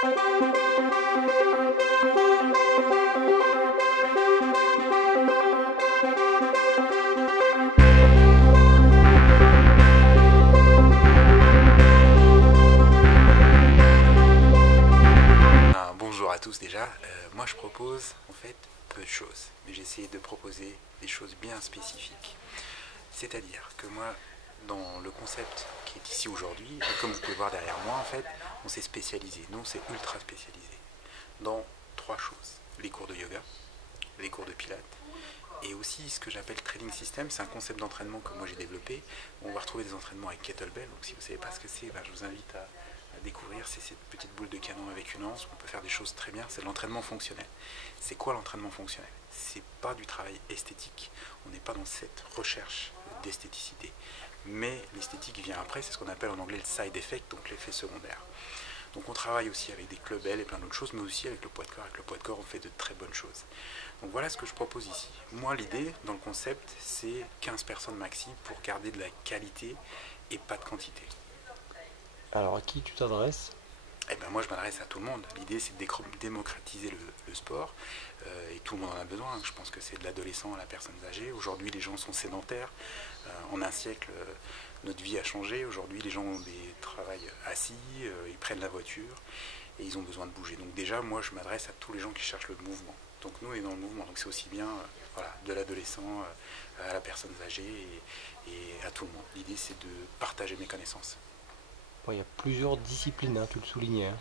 Bonjour à tous déjà, moi je propose en fait peu de choses, mais j'ai essayé de proposer des choses bien spécifiques. C'est-à-dire que moi, dans le concept qui est ici aujourd'hui, comme vous pouvez voir derrière moi en fait, on s'est spécialisé, nous on s'est ultra spécialisé dans trois choses. Les cours de yoga, les cours de pilates, et aussi ce que j'appelle trading system, c'est un concept d'entraînement que moi j'ai développé. On va retrouver des entraînements avec kettlebell, donc si vous ne savez pas ce que c'est, je vous invite à découvrir. C'est cette petite boule de canon avec une anse, on peut faire des choses très bien, c'est de l'entraînement fonctionnel. C'est quoi l'entraînement fonctionnel? C'est pas du travail esthétique, on n'est pas dans cette recherche d'esthéticité. Mais l'esthétique vient après, c'est ce qu'on appelle en anglais le side effect, donc l'effet secondaire. Donc on travaille aussi avec des clubs-L et plein d'autres choses, mais aussi avec le poids de corps. Avec le poids de corps, on fait de très bonnes choses. Donc voilà ce que je propose ici. Moi, l'idée dans le concept, c'est 15 personnes maxi pour garder de la qualité et pas de quantité. Alors à qui tu t'adresses? Eh ben moi, je m'adresse à tout le monde. L'idée, c'est de démocratiser le sport et tout le monde en a besoin. Je pense que c'est de l'adolescent à la personne âgée. Aujourd'hui, les gens sont sédentaires. En un siècle, notre vie a changé. Aujourd'hui, les gens ont des travails assis, ils prennent la voiture et ils ont besoin de bouger. Donc déjà, moi, je m'adresse à tous les gens qui cherchent le mouvement. Donc nous, on est dans le mouvement. Donc c'est aussi bien voilà, de l'adolescent à la personne âgée et à tout le monde. L'idée, c'est de partager mes connaissances. Bon, il y a plusieurs disciplines, hein, tu le soulignais, hein.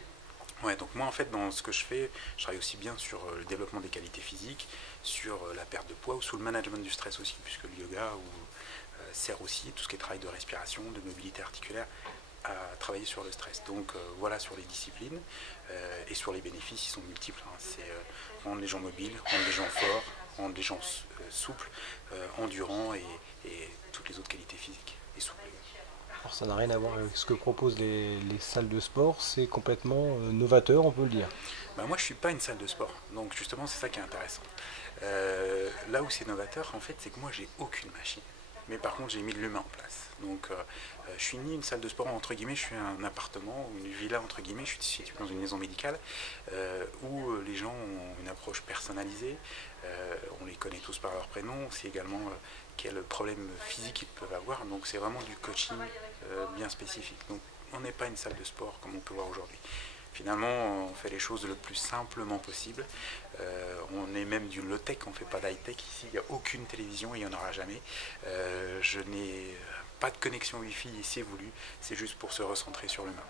Ouais, donc moi en fait dans ce que je fais, je travaille aussi bien sur le développement des qualités physiques, sur la perte de poids ou sur le management du stress aussi, puisque le yoga sert aussi tout ce qui est travail de respiration, de mobilité articulaire à travailler sur le stress. Donc voilà sur les disciplines et sur les bénéfices, ils sont multiples, hein. C'est rendre les gens mobiles, rendre les gens forts, rendre les gens souples, endurants et toutes les autres qualités physiques et souples. Alors ça n'a rien à voir avec ce que proposent les salles de sport, c'est complètement novateur, on peut le dire. Moi je suis pas une salle de sport, donc justement c'est ça qui est intéressant. Là où c'est novateur en fait, c'est que moi j'ai aucune machine. Mais par contre j'ai mis de l'humain en place. Donc je suis ni une salle de sport entre guillemets, je suis un appartement ou une villa entre guillemets, je suis situé dans une maison médicale où les gens ont une approche personnalisée, on les connaît tous par leur prénom, on sait également quels problèmes physiques ils peuvent avoir, donc c'est vraiment du coaching bien spécifique. Donc on n'est pas une salle de sport comme on peut voir aujourd'hui. Finalement, on fait les choses le plus simplement possible. On est même du low-tech, on ne fait pas d'high-tech. Ici, il n'y a aucune télévision et il n'y en aura jamais. Je n'ai pas de connexion Wi-Fi et c'est voulu. C'est juste pour se recentrer sur l'humain.